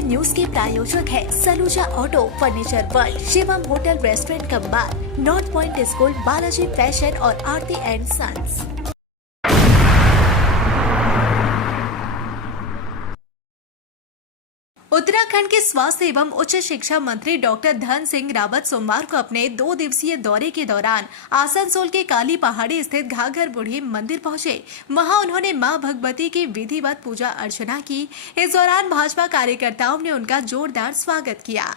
Today news के प्रायोजक है Saluja auto furniture world, Shivam hotel restaurant cum bar, north point school, Balaji fashion और Aarti and sons. Uttarakhand के स्वास्थ्य एवं उच्च शिक्षा मंत्री डॉक्टर धन सिंह रावत सोमवार को अपने 2 दिवसीय दौरे के दौरान आसनसोल के काली पहाड़ी स्थित घाघर बूढ़ी मंदिर पहुंचे। वहां उन्होंने मां भगवती की विधिवत पूजा अर्चना की। इस दौरान भाजपा कार्यकर्ताओं ने उनका जोरदार स्वागत किया।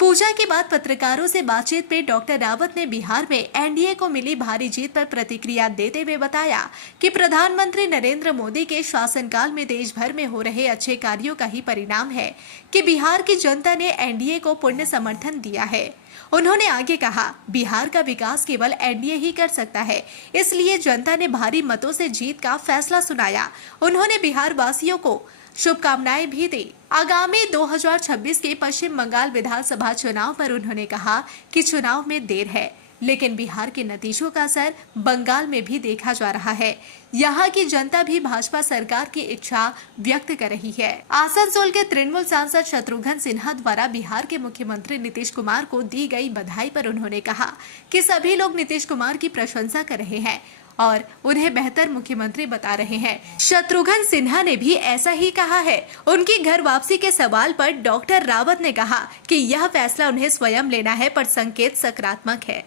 पूजा के बाद पत्रकारों से बातचीत में डॉक्टर रावत ने बिहार में एनडीए को मिली भारी जीत पर प्रतिक्रिया देते हुए बताया कि प्रधानमंत्री नरेंद्र मोदी के शासनकाल में देश भर में हो रहे अच्छे कार्यों का ही परिणाम है कि बिहार की जनता ने एनडीए को पूर्ण समर्थन दिया है। उन्होंने आगे कहा, बिहार का विकास केवल एनडीए ही कर सकता है, इसलिए जनता ने भारी मतों से जीत का फैसला सुनाया। उन्होंने बिहार वासियों को शुभकामनाएं भी दी। आगामी 2026 के पश्चिम बंगाल विधानसभा चुनाव पर उन्होंने कहा कि चुनाव में देर है, लेकिन बिहार के नतीजों का असर बंगाल में भी देखा जा रहा है। यहाँ की जनता भी भाजपा सरकार की इच्छा व्यक्त कर रही है। आसनसोल के तृणमूल सांसद शत्रुघ्न सिन्हा द्वारा बिहार के मुख्यमंत्री नीतीश कुमार को दी गई बधाई पर उन्होंने कहा कि सभी लोग नीतीश कुमार की प्रशंसा कर रहे हैं और उन्हें बेहतर मुख्यमंत्री बता रहे हैं। शत्रुघ्न सिन्हा ने भी ऐसा ही कहा है। उनकी घर वापसी के सवाल पर डॉक्टर रावत ने कहा कि यह फैसला उन्हें स्वयं लेना है, पर संकेत सकारात्मक है।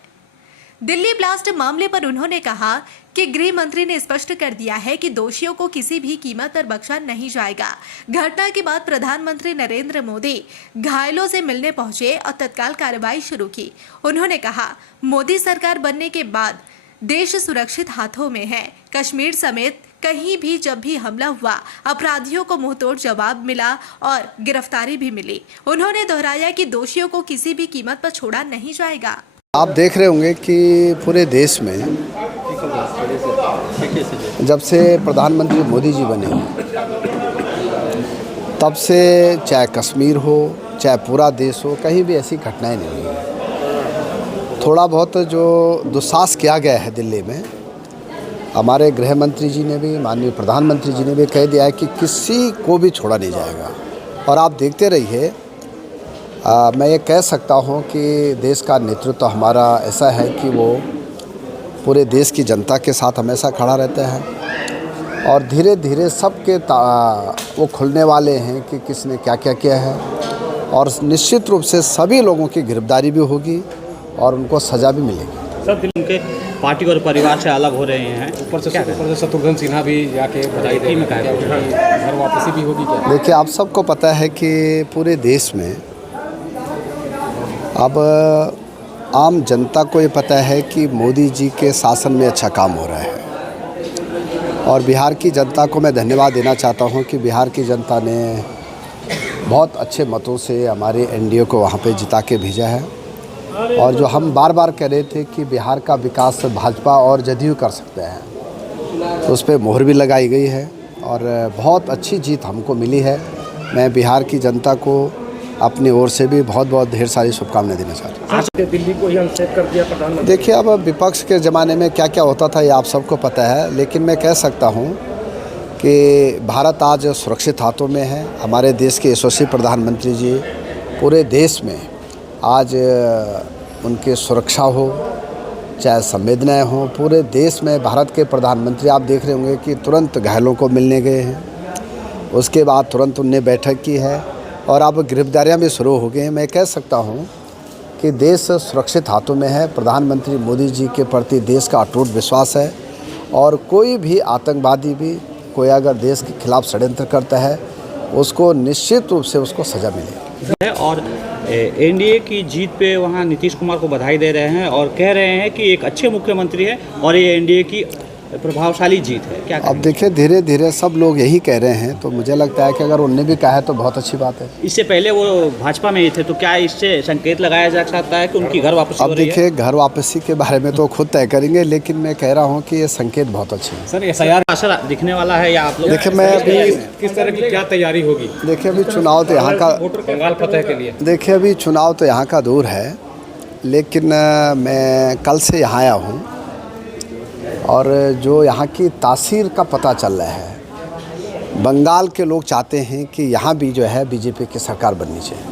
दिल्ली ब्लास्ट मामले पर उन्होंने कहा कि गृह मंत्री ने स्पष्ट कर दिया है कि दोषियों को किसी भी कीमत पर बख्शा नहीं जाएगा। घटना के बाद प्रधानमंत्री नरेंद्र मोदी घायलों से मिलने पहुंचे और तत्काल कार्रवाई शुरू की। उन्होंने कहा, मोदी सरकार बनने के बाद देश सुरक्षित हाथों में है। कश्मीर समेत कहीं भी जब भी हमला हुआ, अपराधियों को मुंहतोड़ जवाब मिला और गिरफ्तारी भी मिली। उन्होंने दोहराया कि दोषियों को किसी भी कीमत पर छोड़ा नहीं जाएगा। आप देख रहे होंगे कि पूरे देश में जब से प्रधानमंत्री मोदी जी बने तब से चाहे कश्मीर हो चाहे पूरा देश हो, कहीं भी ऐसी घटनाएं नहीं हुई। थोड़ा बहुत जो दुस्साहस किया गया है दिल्ली में, हमारे गृह मंत्री जी ने भी, माननीय प्रधानमंत्री जी ने भी कह दिया है कि किसी को भी छोड़ा नहीं जाएगा। और आप देखते रहिए, मैं ये कह सकता हूँ कि देश का नेतृत्व हमारा ऐसा है कि वो पूरे देश की जनता के साथ हमेशा खड़ा रहता है और धीरे धीरे सबके वो खुलने वाले हैं कि किसने क्या क्या किया है। और निश्चित रूप से सभी लोगों की गिरफ्तारी भी होगी और उनको सज़ा भी मिलेगी। सब उनके पार्टी और परिवार से अलग हो रहे हैं। ऊपर से शत्रुघ्न सिन्हा भी जाके बधाई दे घर वापसी भी होगी क्या? देखिए, आप सबको पता है कि पूरे देश में अब आम जनता को ये पता है कि मोदी जी के शासन में अच्छा काम हो रहा है। और बिहार की जनता को मैं धन्यवाद देना चाहता हूँ कि बिहार की जनता ने बहुत अच्छे मतों से हमारे एनडीए को वहाँ पे जिता के भेजा है। और जो हम बार बार कह रहे थे कि बिहार का विकास भाजपा और जदयू कर सकते हैं, तो उस पर मोहर भी लगाई गई है और बहुत अच्छी जीत हमको मिली है। मैं बिहार की जनता को अपनी ओर से भी बहुत बहुत ढेर सारी शुभकामनाएं देना चाहता हूँ। आज दिल्ली को ही अनसेफ कर दिया प्रधानमंत्री। देखिए, अब विपक्ष के ज़माने में क्या क्या होता था ये आप सबको पता है, लेकिन मैं कह सकता हूँ कि भारत आज सुरक्षित हाथों में है। हमारे देश के यशस्वी प्रधानमंत्री जी पूरे देश में आज उनकी सुरक्षा हो चाहे संवेदनाएँ हों, पूरे देश में भारत के प्रधानमंत्री आप देख रहे होंगे कि तुरंत घायलों को मिलने गए हैं। उसके बाद तुरंत उनने बैठक की है और अब गिरफ्तारियाँ भी शुरू हो गई हैं। मैं कह सकता हूँ कि देश सुरक्षित हाथों में है। प्रधानमंत्री मोदी जी के प्रति देश का अटूट विश्वास है और कोई भी आतंकवादी भी कोई अगर देश के खिलाफ षड्यंत्र करता है उसको निश्चित रूप से उसको सज़ा मिलेगी। और एनडीए की जीत पे वहाँ नीतीश कुमार को बधाई दे रहे हैं और कह रहे हैं कि एक अच्छे मुख्यमंत्री है और ये एनडीए की प्रभावशाली जीत है। क्या अब देखिए, धीरे धीरे सब लोग यही कह रहे हैं, तो मुझे लगता है कि अगर उनने भी कहा है तो बहुत अच्छी बात है। इससे पहले वो भाजपा में ही थे, तो क्या इससे संकेत लगाया जा सकता है कि उनकी घर वापसी हो रही है? अब देखिए, घर वापसी के बारे में तो खुद तय करेंगे, लेकिन मैं कह रहा हूँ कि ये संकेत बहुत अच्छे हैं। सर, एसआईआर असर दिखने वाला है या आप लोग? देखिए, मैं अभी किस तरह की क्या तैयारी होगी? देखिए, अभी चुनाव तो यहाँ का बंगाल फतह के लिए देखिए अभी चुनाव तो यहाँ का दूर है, लेकिन मैं कल से यहाँ आया हूँ और जो यहाँ की तासीर का पता चल रहा है, बंगाल के लोग चाहते हैं कि यहाँ भी जो है बीजेपी की सरकार बननी चाहिए।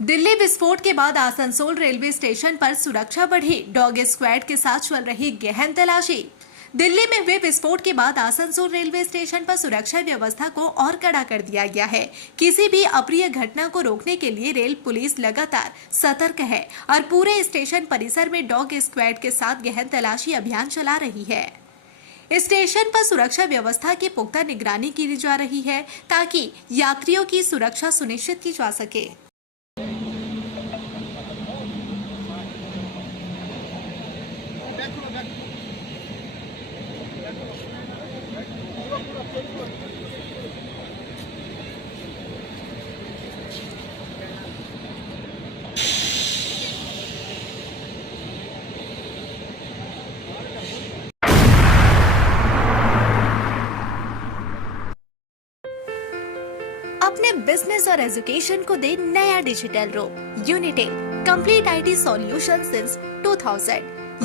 दिल्ली विस्फोट के बाद आसनसोल रेलवे स्टेशन पर सुरक्षा बढ़ी, डॉग स्क्वाड के साथ चल रही गहन तलाशी। दिल्ली में हुए विस्फोट के बाद आसनसोल रेलवे स्टेशन पर सुरक्षा व्यवस्था को और कड़ा कर दिया गया है। किसी भी अप्रिय घटना को रोकने के लिए रेल पुलिस लगातार सतर्क है और पूरे स्टेशन परिसर में डॉग स्क्वाड के साथ गहन तलाशी अभियान चला रही है। स्टेशन पर सुरक्षा व्यवस्था की पुख्ता निगरानी की जा रही है ताकि यात्रियों की सुरक्षा सुनिश्चित की जा सके। अपने बिजनेस और एजुकेशन को दे नया डिजिटल रूप। Unitel complete IT solution since 2000।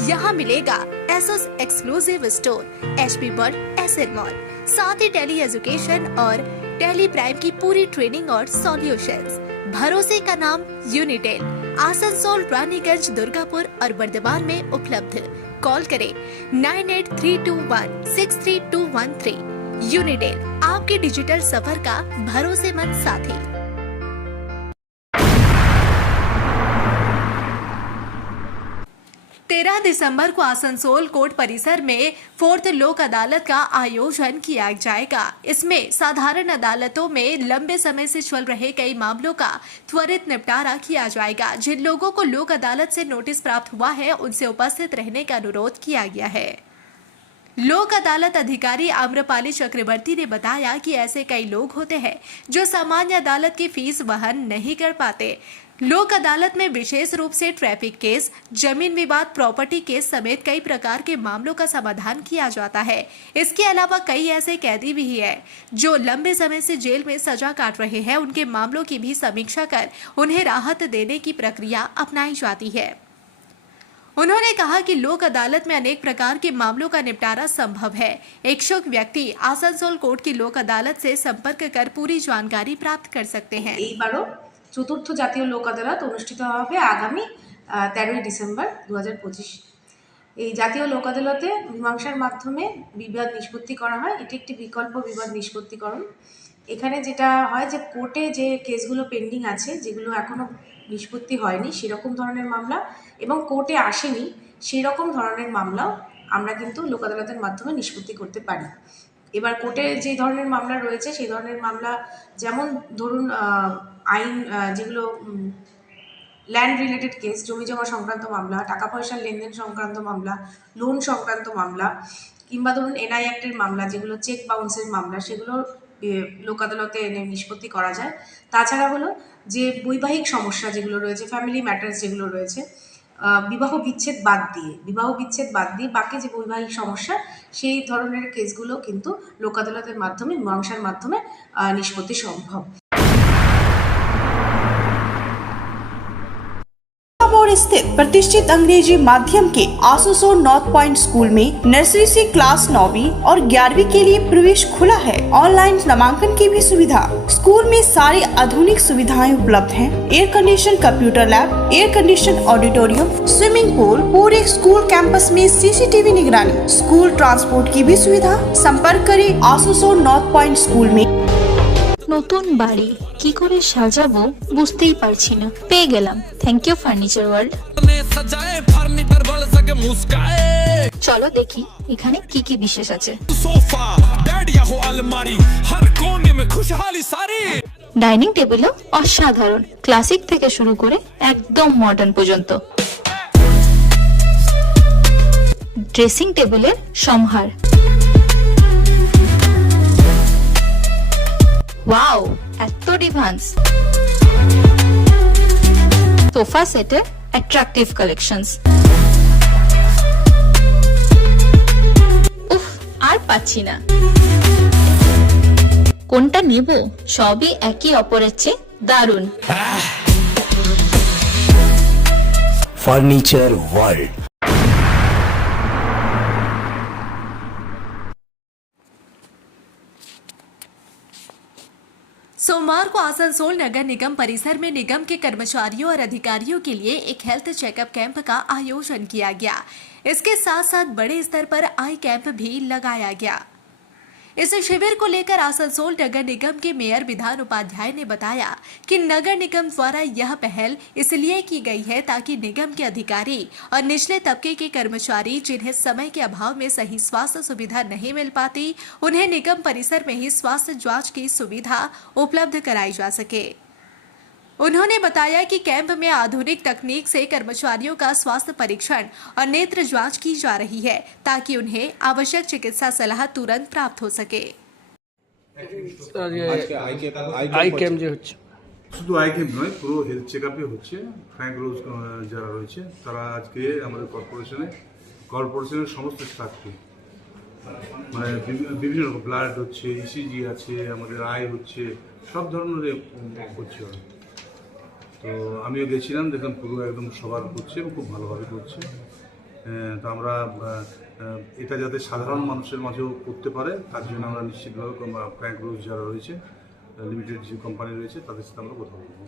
यहाँ मिलेगा SS exclusive store, HP world, SL mall, साथ ही टेली एजुकेशन और टेली प्राइम की पूरी ट्रेनिंग और सॉल्यूशंस। भरोसे का नाम यूनिटेल। आसनसोल, रानीगंज, दुर्गापुर और बर्दवान में उपलब्ध। कॉल करें 9832163213। यूनिटेल, आपके डिजिटल सफर का भरोसेमंद साथी। 13 दिसंबर को आसनसोल कोर्ट परिसर में 4th लोक अदालत का आयोजन किया जाएगा। इसमें साधारण अदालतों में लंबे समय से चल रहे कई मामलों का त्वरित निपटारा किया जाएगा। जिन लोगों को लोक अदालत से नोटिस प्राप्त हुआ है उनसे उपस्थित रहने का अनुरोध किया गया है। लोक अदालत अधिकारी आम्रपाली चक्रवर्ती ने बताया कि ऐसे कई लोग होते हैं जो सामान्य अदालत की फीस वहन नहीं कर पाते। लोक अदालत में विशेष रूप से ट्रैफिक केस, जमीन विवाद, प्रॉपर्टी केस समेत कई प्रकार के मामलों का समाधान किया जाता है। इसके अलावा कई ऐसे कैदी भी हैं जो लंबे समय से जेल में सजा काट रहे हैं। उनके मामलों की भी समीक्षा कर उन्हें राहत देने की प्रक्रिया अपनाई जाती है। उन्होंने कहा कि लोक अदालत में अनेक प्रकार के मामलों का निपटारा संभव है। इच्छुक व्यक्ति आसनसोल कोर्ट की लोक अदालत से संपर्क कर पूरी जानकारी प्राप्त कर सकते हैं। चतुर्थ জাতীয় লোক আদালত অনুষ্ঠিত হবে আগামী 13 ডিসেম্বর 2025। এই জাতীয় লোক আদালতে মীমাংসার মাধ্যমে বিবাদ নিষ্পত্তি করা হয়। এটি একটি বিকল্প বিবাদ নিষ্পত্তিকরণ। এখানে যেটা হয় যে কোর্টে যে কেসগুলো পেন্ডিং আছে, যেগুলো এখনো নিষ্পত্তি হয়নি সেরকম ধরনের মামলা এবং কোর্টে আসেনি সেই রকম ধরনের মামলাও আমরা কিন্তু লোক আদালতের মাধ্যমে নিষ্পত্তি করতে পারি। এবার কোর্টে যে ধরনের মামলা রয়েছে সেই ধরনের মামলা যেমন ধরুন আইন যেগুলো ল্যান্ড রিলেটেড কেস, জমি জমা সংক্রান্ত মামলা, টাকা পয়সার লেনদেন সংক্রান্ত মামলা, লোন সংক্রান্ত মামলা, কিংবা ধরুন এনআই অ্যাক্টের মামলা, যেগুলো চেক বাউন্সের মামলা, সেগুলো লোক আদালতে এনে নিষ্পত্তি করা যায়। তাছাড়া হলো যে বৈবাহিক সমস্যা যেগুলো রয়েছে, ফ্যামিলি ম্যাটার্স যেগুলো রয়েছে, বিবাহ বিচ্ছেদ বাদ দিয়ে বাকি যে বৈবাহিক সমস্যা সেই ধরনের কেসগুলো কিন্তু লোক আদালতের মাধ্যমে মীমাংসার মাধ্যমে নিষ্পত্তি সম্ভব। मोड़ स्थित प्रतिष्ठित अंग्रेजी माध्यम के आसनसोल नॉर्थ पॉइंट स्कूल में नर्सरी से क्लास 9वीं और 11वीं के लिए प्रवेश खुला है। ऑनलाइन नामांकन की भी सुविधा। स्कूल में सारी आधुनिक सुविधाएं उपलब्ध हैं। Air condition computer lab, air condition auditorium, swimming pool, पूरे स्कूल कैंपस में सीसीटीवी निगरानी, स्कूल ट्रांसपोर्ट की भी सुविधा। संपर्क करें आसनसोल नॉर्थ पॉइंट स्कूल में। নতুন বাড়ি কি করে সাজাবো বুঝতেই পারছি না। পেয়ে গেলাম, থ্যাংক ইউ ফার্নিচার ওয়ার্ল্ড। চলো দেখি এখানে কি কি বিশেষ আছে। ডাইনিং টেবিলও অসাধারণ, ক্লাসিক থেকে শুরু করে একদম মডার্ন পর্যন্ত। ড্রেসিং টেবিলের সম্ভার, ওয়াও এত ডিভান্স। সোফা সেটের অ্যাট্রাকটিভ কালেকশনস। উফ, আর পাচ্ছি না, কোনটা নেব? সবই একই অপরের চেয়ে দারুণ। Furniture world. सोमवार को आसनसोल नगर निगम परिसर में निगम के कर्मचारियों और अधिकारियों के लिए एक हेल्थ चेकअप कैंप का आयोजन किया गया। इसके साथ साथ बड़े स्तर पर आई कैंप भी लगाया गया। इस शिविर को लेकर आसनसोल नगर निगम के मेयर विधान उपाध्याय ने बताया कि नगर निगम द्वारा यह पहल इसलिए की गई है ताकि निगम के अधिकारी और निचले तबके के कर्मचारी जिन्हें समय के अभाव में सही स्वास्थ्य सुविधा नहीं मिल पाती, उन्हें निगम परिसर में ही स्वास्थ्य जांच की सुविधा उपलब्ध कराई जा सके। उन्होंने बताया कि कैंप में आधुनिक तकनीक से कर्मचारियों का स्वास्थ्य परीक्षण और नेत्र जांच की जा रही है ताकि उन्हें आवश्यक चिकित्सा सलाह तुरंत प्राप्त हो सके। আই ক্যাম্প যে হচ্ছে শুধু আই ক্যাম্প নয়, পুরো হেলথ চেক আপই হচ্ছে। ফ্র্যাঙ্ক রোজ যারা রয়েছে তারা আজকে আমাদের কর্পোরেশনের সমস্ত স্টাফকে মানে বিভিন্ন রকম ব্লাড হচ্ছে, ইসিজি আছে, আমাদের আই হচ্ছে, সব ধরনের করছে। তো আমিও গেছিলাম, দেখলাম পুরো একদম সবার করছে এবং খুব ভালোভাবে করছে। তো আমরা এটা যাতে সাধারণ মানুষের মাঝেও করতে পারে তার জন্য আমরা নিশ্চিতভাবে ফ্র্যাঙ্ক রোজ যারা রয়েছে লিমিটেড যে কোম্পানি রয়েছে তাদের সাথে আমরা কথা বলবো।